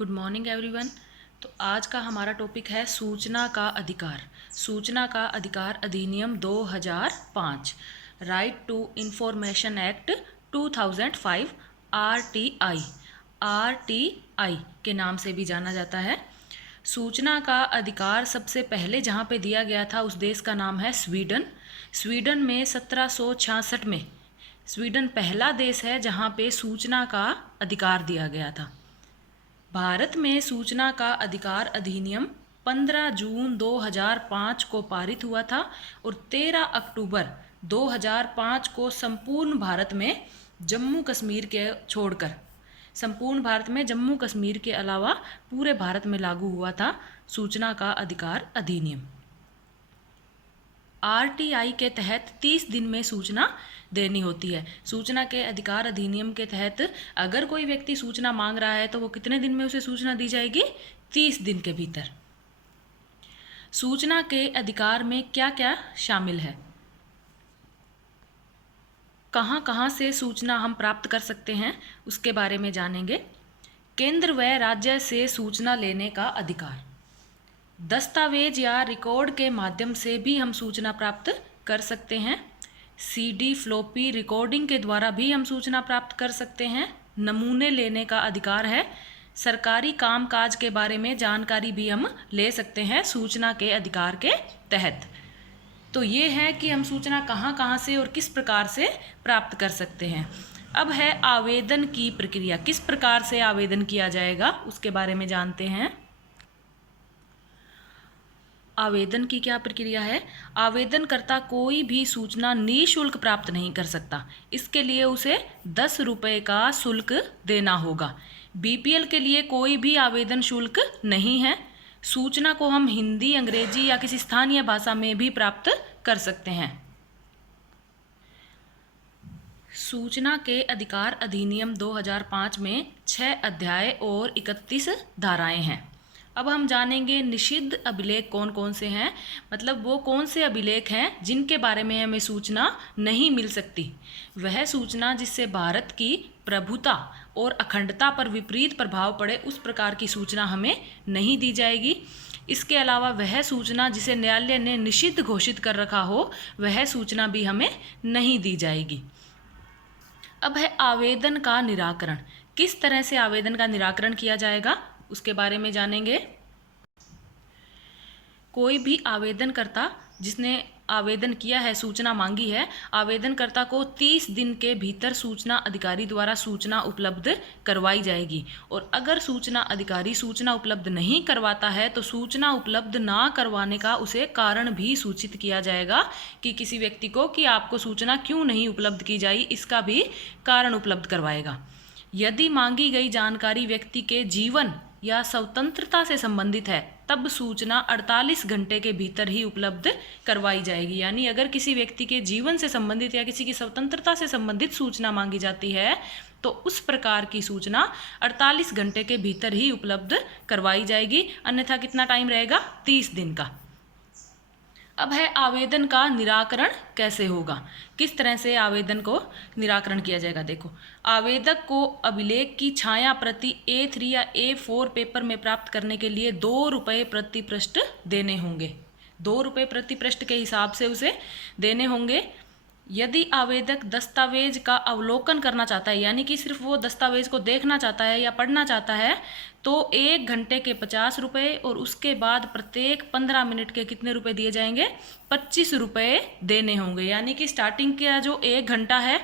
Good morning everyone. तो आज का हमारा टॉपिक है सूचना का अधिकार। सूचना का अधिकार अधिनियम 2005, right to information act 2005, RTI के नाम से भी जाना जाता है। सूचना का अधिकार सबसे पहले जहाँ पे दिया गया था उस देश का नाम है स्वीडन। स्वीडन में 1766 में स्वीडन पहला देश है जहाँ पे सूचना का अधिकार दिया गया था। भारत में सूचना का अधिकार अधिनियम 15 जून 2005 को पारित हुआ था और 13 अक्टूबर 2005 को संपूर्ण भारत में जम्मू कश्मीर के छोड़कर संपूर्ण भारत में जम्मू कश्मीर के अलावा पूरे भारत में लागू हुआ था सूचना का अधिकार अधिनियम। आरटीआई के तहत 30 दिन में सूचना देनी होती है। सूचना के अधिकार अधिनियम के तहत अगर कोई व्यक्ति सूचना मांग रहा है तो वो कितने दिन में उसे सूचना दी जाएगी? 30 दिन के भीतर। सूचना के अधिकार में क्या क्या शामिल है, कहाँ कहाँ से सूचना हम प्राप्त कर सकते हैं, उसके बारे में जानेंगे। केंद्र व राज्य से सूचना लेने का अधिकार। दस्तावेज या रिकॉर्ड के माध्यम से भी हम सूचना प्राप्त कर सकते हैं। सीडी, फ्लॉपी रिकॉर्डिंग के द्वारा भी हम सूचना प्राप्त कर सकते हैं। नमूने लेने का अधिकार है। सरकारी कामकाज के बारे में जानकारी भी हम ले सकते हैं सूचना के अधिकार के तहत। तो ये है कि हम सूचना कहाँ कहाँ से और किस प्रकार से प्राप्त कर सकते हैं। अब है आवेदन की प्रक्रिया। किस प्रकार से आवेदन किया जाएगा उसके बारे में जानते हैं। आवेदन की क्या प्रक्रिया है? आवेदनकर्ता कोई भी सूचना निःशुल्क प्राप्त नहीं कर सकता। इसके लिए उसे 10 रुपये का शुल्क देना होगा। बीपीएल के लिए कोई भी आवेदन शुल्क नहीं है। सूचना को हम हिंदी, अंग्रेजी या किसी स्थानीय भाषा में भी प्राप्त कर सकते हैं। सूचना के अधिकार अधिनियम 2005 में 6 अध्याय और 31 धाराएं हैं। अब हम जानेंगे निषिद्ध अभिलेख कौन कौन से हैं, मतलब वो कौन से अभिलेख हैं जिनके बारे में हमें सूचना नहीं मिल सकती। वह सूचना जिससे भारत की प्रभुता और अखंडता पर विपरीत प्रभाव पड़े उस प्रकार की सूचना हमें नहीं दी जाएगी। इसके अलावा वह सूचना जिसे न्यायालय ने निषिद्ध घोषित कर रखा हो वह सूचना भी हमें नहीं दी जाएगी। अब है आवेदन का निराकरण। किस तरह से आवेदन का निराकरण किया जाएगा उसके बारे में जानेंगे। कोई भी आवेदनकर्ता जिसने आवेदन किया है, सूचना मांगी है, आवेदनकर्ता को 30 दिन के भीतर सूचना अधिकारी द्वारा सूचना उपलब्ध करवाई जाएगी। और अगर सूचना अधिकारी सूचना उपलब्ध नहीं करवाता है तो सूचना उपलब्ध ना करवाने का उसे कारण भी सूचित किया जाएगा कि किसी व्यक्ति को कि आपको सूचना क्यों नहीं उपलब्ध की जाई, इसका भी कारण उपलब्ध करवाएगा। यदि मांगी गई जानकारी व्यक्ति के जीवन या स्वतंत्रता से संबंधित है तब सूचना 48 घंटे के भीतर ही उपलब्ध करवाई जाएगी। यानी अगर किसी व्यक्ति के जीवन से संबंधित या किसी की स्वतंत्रता से संबंधित सूचना मांगी जाती है तो उस प्रकार की सूचना 48 घंटे के भीतर ही उपलब्ध करवाई जाएगी। अन्यथा कितना टाइम रहेगा? 30 दिन का। अब है आवेदन का निराकरण कैसे होगा, किस तरह से आवेदन को निराकरण किया जाएगा। देखो, आवेदक को अभिलेख की छाया प्रति A3 या A4 पेपर में प्राप्त करने के लिए 2 रुपये प्रति पृष्ठ देने होंगे। 2 रुपये प्रति पृष्ठ के हिसाब से उसे देने होंगे। यदि आवेदक दस्तावेज का अवलोकन करना चाहता है, यानी कि सिर्फ वो दस्तावेज को देखना चाहता है या पढ़ना चाहता है, तो 1 घंटे के 50 रुपये और उसके बाद प्रत्येक 15 मिनट के कितने रुपए दिए जाएंगे? 25 रुपये देने होंगे। यानी कि स्टार्टिंग का जो 1 घंटा है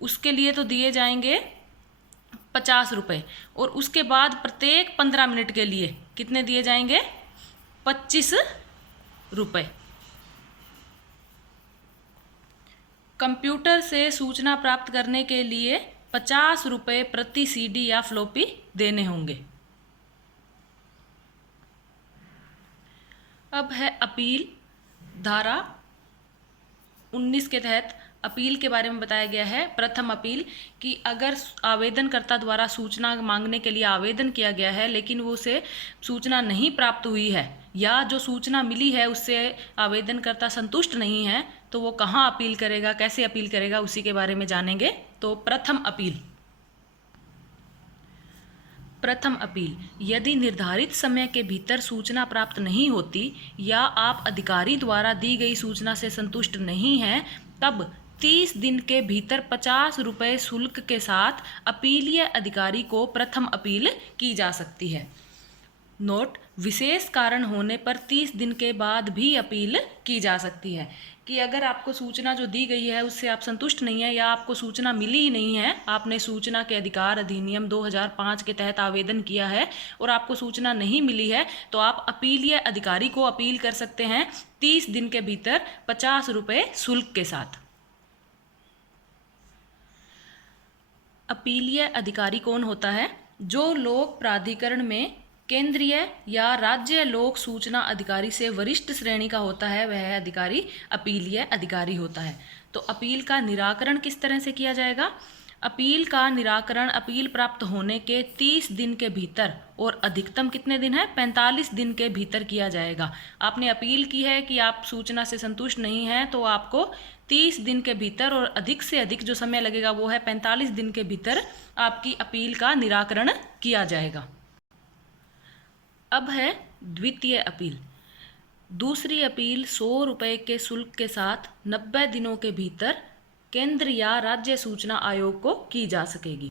उसके लिए तो दिए जाएंगे 50 रुपये और उसके बाद प्रत्येक 15 मिनट के लिए कितने दिए जाएंगे? 25 रुपये। कंप्यूटर से सूचना प्राप्त करने के लिए 50 रुपये प्रति सीडी या फ्लॉपी देने होंगे। अब है अपील। धारा 19 के तहत अपील के बारे में बताया गया है। प्रथम अपील कि अगर आवेदनकर्ता द्वारा सूचना मांगने के लिए आवेदन किया गया है लेकिन वो उसे सूचना नहीं प्राप्त हुई है या जो सूचना मिली है उससे आवेदनकर्ता संतुष्ट नहीं है तो वो कहाँ अपील करेगा, कैसे अपील करेगा, उसी के बारे में जानेंगे। तो प्रथम अपील। प्रथम अपील, यदि निर्धारित समय के भीतर सूचना प्राप्त नहीं होती या आप अधिकारी द्वारा दी गई सूचना से संतुष्ट नहीं हैं, तब 30 दिन के भीतर 50 रुपये शुल्क के साथ अपीलीय अधिकारी को प्रथम अपील की जा सकती है। नोट, विशेष कारण होने पर 30 दिन के बाद भी अपील की जा सकती है कि अगर आपको सूचना जो दी गई है उससे आप संतुष्ट नहीं है या आपको सूचना मिली ही नहीं है, आपने सूचना के अधिकार अधिनियम 2005 के तहत आवेदन किया है और आपको सूचना नहीं मिली है, तो आप अपीलीय अधिकारी को अपील कर सकते हैं 30 दिन के भीतर 50 रुपये शुल्क के साथ। अपीलीय अधिकारी कौन होता है? जो लोक प्राधिकरण में केंद्रीय या राज्य लोक सूचना अधिकारी से वरिष्ठ श्रेणी का होता है, वह अधिकारी अपीलीय अधिकारी होता है। तो अपील का निराकरण किस तरह से किया जाएगा? अपील का निराकरण अपील प्राप्त होने के 30 दिन के भीतर और अधिकतम कितने दिन है? 45 दिन के भीतर किया जाएगा। आपने अपील की है कि आप सूचना से संतुष्ट नहीं हैं, तो आपको 30 दिन के भीतर और अधिक से अधिक जो समय लगेगा वो है 45 दिन के भीतर आपकी अपील का निराकरण किया जाएगा। अब है द्वितीय अपील। दूसरी अपील 100 रुपये के शुल्क के साथ 90 दिनों के भीतर केंद्र या राज्य सूचना आयोग को की जा सकेगी।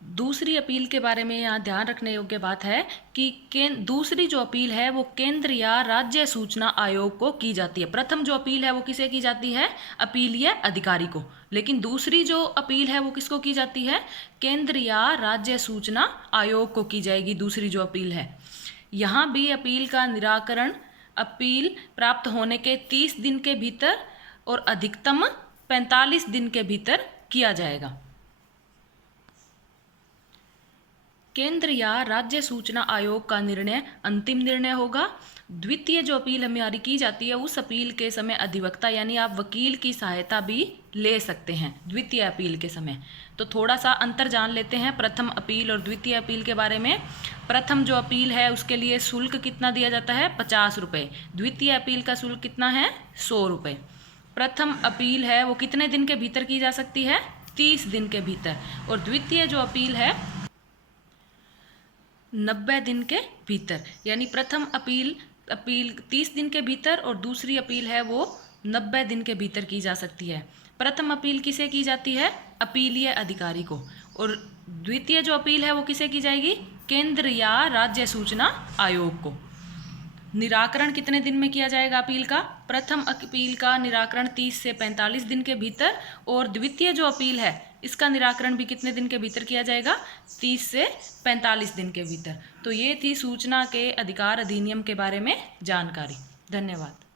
दूसरी अपील के बारे में यहाँ ध्यान रखने योग्य बात है कि दूसरी जो अपील है वो केंद्र या राज्य सूचना आयोग को की जाती है। प्रथम जो अपील है वो किसे की जाती है? अपीलीय अधिकारी को। लेकिन दूसरी जो अपील है वो किसको की जाती है? केंद्र या राज्य सूचना आयोग को की जाएगी। दूसरी जो अपील है, यहाँ भी अपील का निराकरण अपील प्राप्त होने के 30 दिन के भीतर और अधिकतम 45 दिन के भीतर किया जाएगा। केंद्र या राज्य सूचना आयोग का निर्णय अंतिम निर्णय होगा। द्वितीय जो अपील हमारी की जाती है उस अपील के समय अधिवक्ता यानी आप वकील की सहायता भी ले सकते हैं द्वितीय अपील के समय। तो थोड़ा सा अंतर जान लेते हैं प्रथम अपील और द्वितीय अपील के बारे में। प्रथम जो अपील है उसके लिए शुल्क कितना दिया जाता है? 50 रुपये। द्वितीय अपील का शुल्क कितना है? 100 रुपये। प्रथम अपील है वो कितने दिन के भीतर की जा सकती है? 30 दिन के भीतर। और द्वितीय जो अपील है 90 दिन के भीतर। यानी प्रथम अपील 30 दिन के भीतर और दूसरी अपील है वो 90 दिन के भीतर की जा सकती है। प्रथम अपील किसे की जाती है? अपीलीय अधिकारी को। और द्वितीय जो अपील है वो किसे की जाएगी? केंद्र या राज्य सूचना आयोग को। निराकरण कितने दिन में किया जाएगा अपील का? प्रथम अपील का निराकरण 30 से 45 दिन के भीतर और द्वितीय जो अपील है इसका निराकरण भी कितने दिन के भीतर किया जाएगा? 30 से 45 दिन के भीतर। तो ये थी सूचना के अधिकार अधिनियम के बारे में जानकारी। धन्यवाद।